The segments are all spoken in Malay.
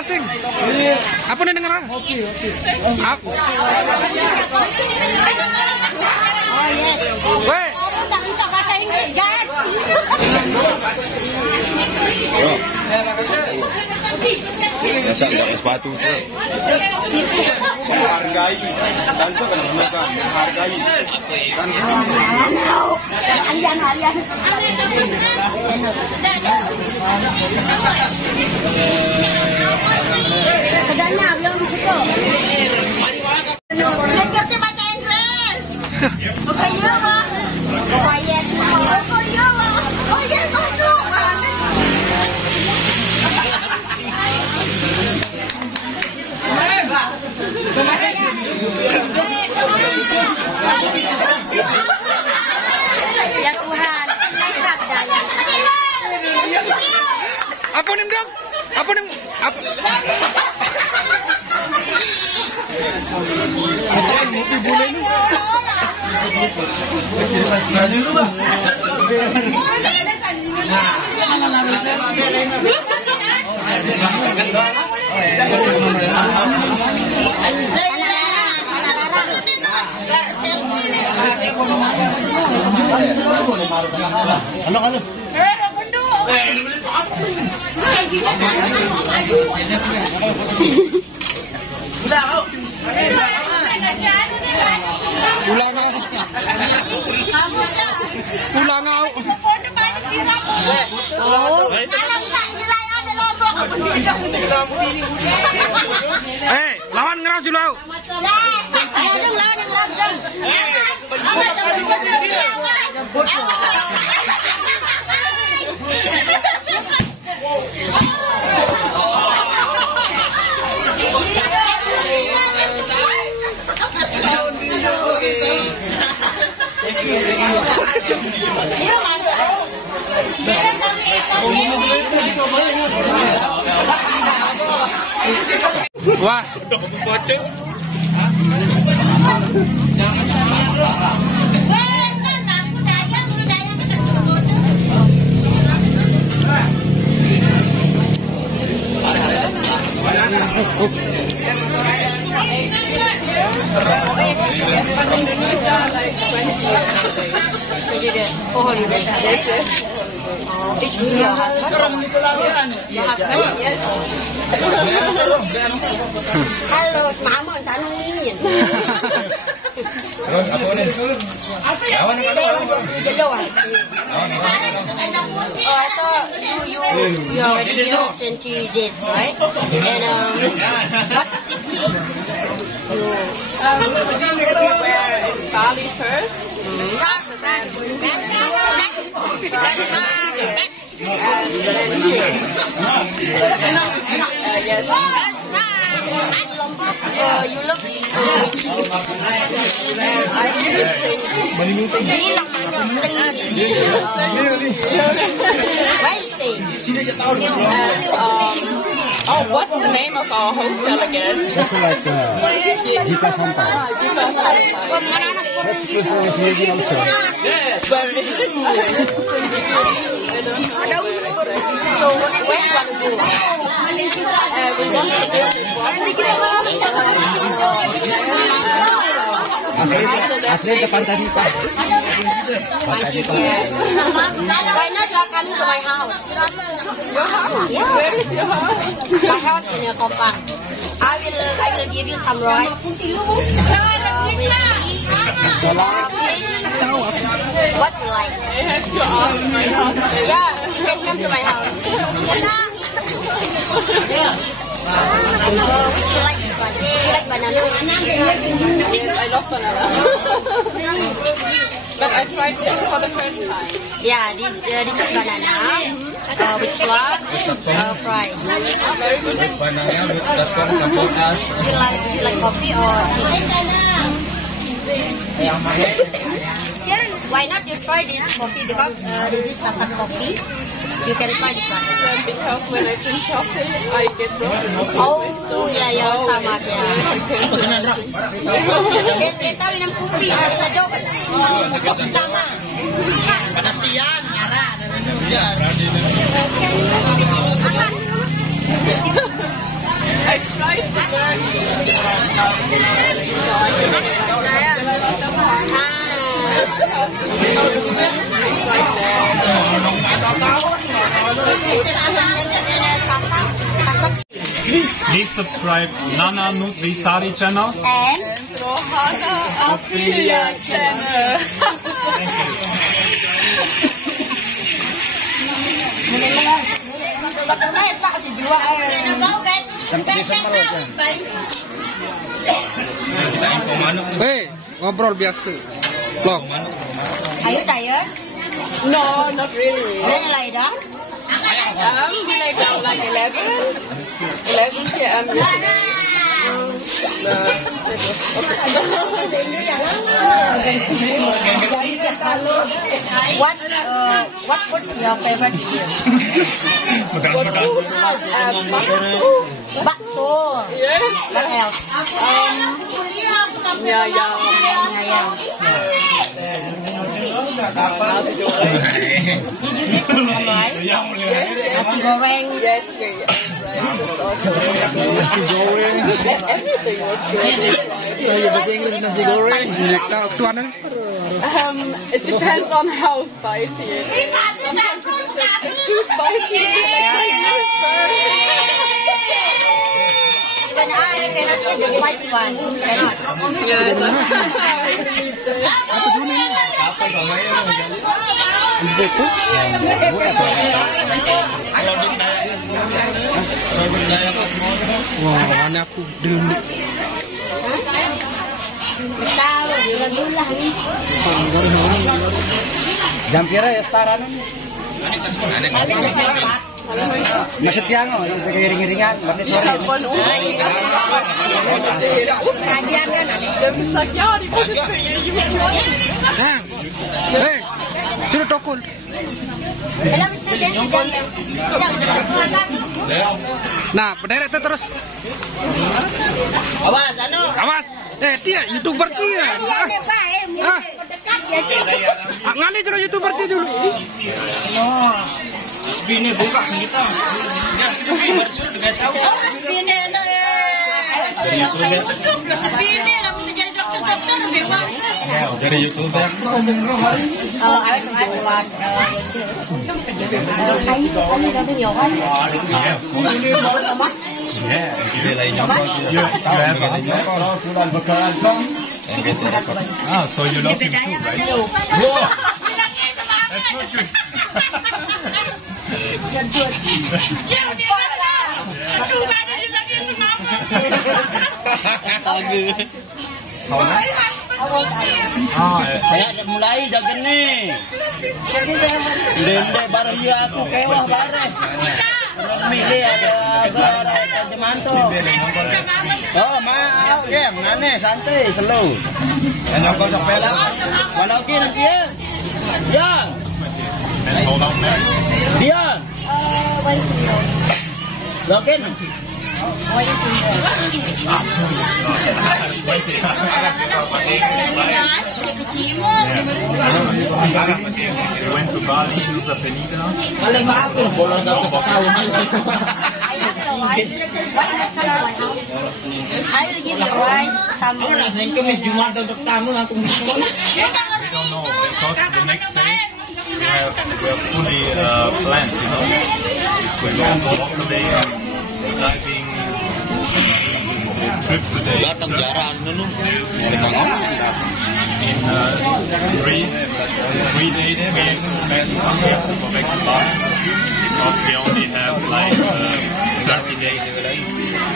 asing. Apa nih dengar? Oke. Aku. Weh. Tak bisa bahasa Inggris, guys. Biasa nggak sepatu. Menghargai, tanpa kan gunakan menghargai. Kan Anjang harian. Sedangnya belum gitu. Ngerti bahasa Inggris. Bukan ya, Pak. Bukan ya, Apa nih dong? Apa nih? Apa? Ngopi bule ini. Pulang kau. Lawan ngeras dulu. Wah, Your husband? Your husband? Yes. Halo, semamon sana ini. Terus apa nih? Lawan The lower. Oh, so you already here 20 days, right? And what city? You were in Bali first. After that, and then here. Yes. Lombok. You look. Where you stay? Oh, what's the name of our hotel again? It's like Jika Santa. Where is it? So where you want to go? We want to go Asli depan tadi Pak. Yes. Why not you are coming to my house? Your house? Yeah. Where is your house? My house in your Kopang. I will give you some rice, veggie, fish. What you like? I have to ask my husband. Yeah, you can come to my house. Which you like this one? You like banana? Yes, I love banana. But I tried this for the first time. Yeah, this is banana with flour, fried. Very good. banana with datang campur as. You like coffee or tea? Why not you try this coffee because this is sasak coffee. You can try this one. Because when I drink coffee, I get bloated. Oh, yeah, your stomach, yeah. Kita minum kopi, sedap. Sama. Can you speak in English? I tried to learn Please subscribe Nana Nutri Sari channel. And Rohana Affiliate Channel. ngobrol biasa. Vlog. Are you tired? No, not really. Then you lie down. We lay down like 11 p.m. yesterday. What food your favorite here? Bakso. Yes. What else? Nyayang. Nasi goreng. Did you get some rice? Nasi goreng. Yes, Nasi goreng. everything was good. Saya bahasa Inggris nasi goreng. Tuan ni. It depends on how spicy it is. Sometimes it's too spicy. Even I cannot eat the spicy one. Cannot. Wah, mana aku dulu. Tahu, gula-gula ni. Jampira ya setaran. Masuk tiang, iring-iringan, berarti sore. Der gesagt, ja, die Fotos für ihr. Hei, suruh tokul. Dalam sedang. Nah, berderet terus. Awas. Dia YouTuber dia. Ngali dulu YouTuber dia dulu. Bini buka kita. Dari YouTuber. I want to watch So you love him too, right? Whoa! That's not good. Saya mulai jaga nih. Dende bareng dia aku kewah bareng. Milih ada jemanto. Oh, mau ya, mana santai, slow. Nyongkol sampai Mana oke nanti ya? Ya. Hold on, man. Dia. Oke. Kecimol. We went to Bali, Nusa Penida. Paling aku bolos satu tahun. I will give you rice, some Kemis Jumat untuk tamu aku. We don't know because the next days we're fully planned, you know. We're going to holiday, diving, trip today. datang jarang nunu. In 3 days we have to go back to Bali because we only have like 30 days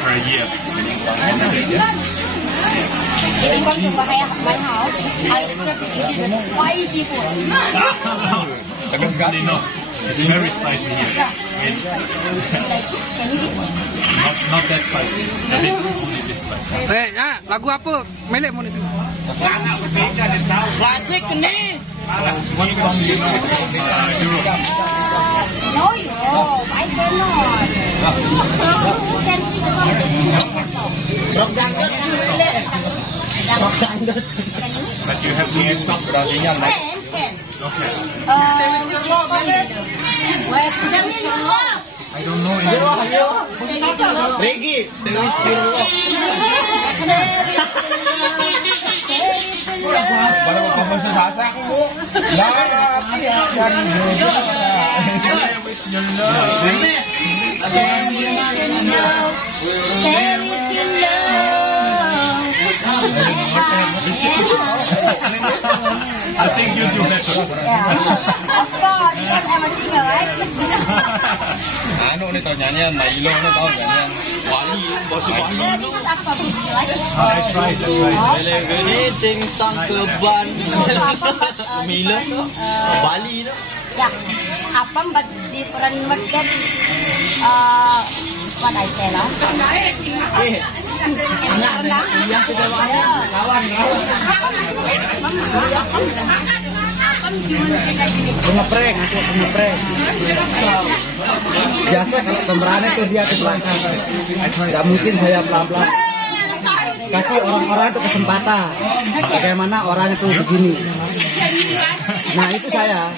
per year. If you come to my house, I will try to give you the spicy food. Really not. It's very spicy here. Can you eat? Not that spicy. A bit spicy. Lagu apa? Melek mau ni. Klasik nih. One song you know from Europe. No, I cannot. Who can sing the song? But you have to use some. Can. Okay. Which song? I don't know. Regi. Baru kamu sasak bu. Lah, ya dari dulu. Share with your love. I think you do better. Of course, because I'm a singer, right? Anu nih tau nyanyian, Mailo nih tau nyanyian. Wali, bos Wali. This is apa? I tried. Gede tentang keban. This is also apa? Milo. Bali. Yeah, apa but different words that what I tell Anak yang sudah kawan. Ngeprek, aku ngeprek. Biasa kalau pemeran itu dia ke belakang. Nggak mungkin saya pelan-pelan. Kasih orang-orang itu kesempatan. Bagaimana orang itu begini. Nah itu saya.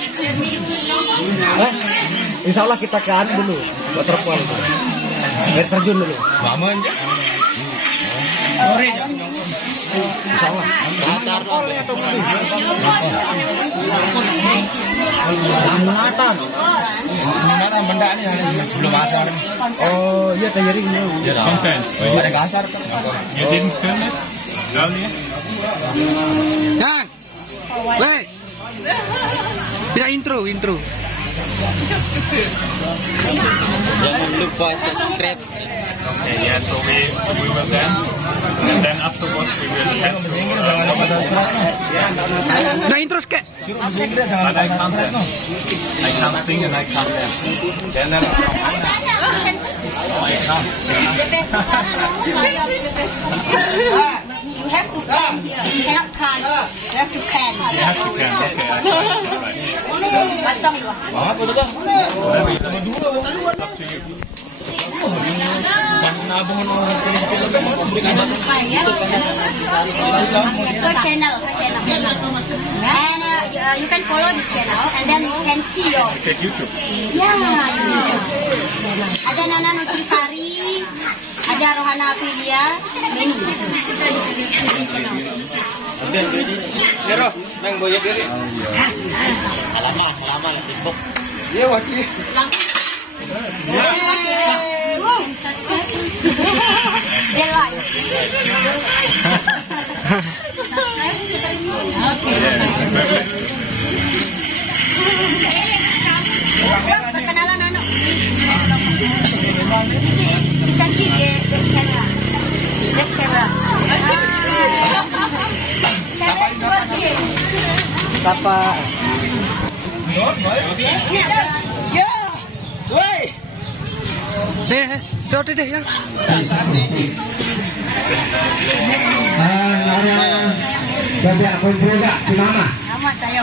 Insya Allah kita ke anu dulu, waterfall itu. Air terjun dulu. Lama aja. Insya Allah. Dasar atau mengatan. Mengatan benda ini sebelum asar. Oh iya tayering. Content. Ada kasar kan. You didn't film it earlier? Yang. Weh. Tidak intro. Jangan lupa subscribe. Okay, yeah, so we will dance, and then afterwards we will have to... Nah intro kek. But I can't dance. I can't sing and I can't dance. Then I can't. You have to can. You cannot can. You have to can. You have to can. Okay, I can. Alright. What song you want? Apa tuh kan? It's up to you. For channel. And you can follow this channel, and then you can see your. Is it YouTube? Ya, ada Nana Nutrisari, ada Rohana Aprilia, many. Kita di channel. Sero, nang boya diri. Halaman Facebook. Iya wakil. They like. Perkenalan anak. You can see the camera. That camera. Camera seperti. Apa? Deh yang. Jadi aku juga di mana? Nama saya.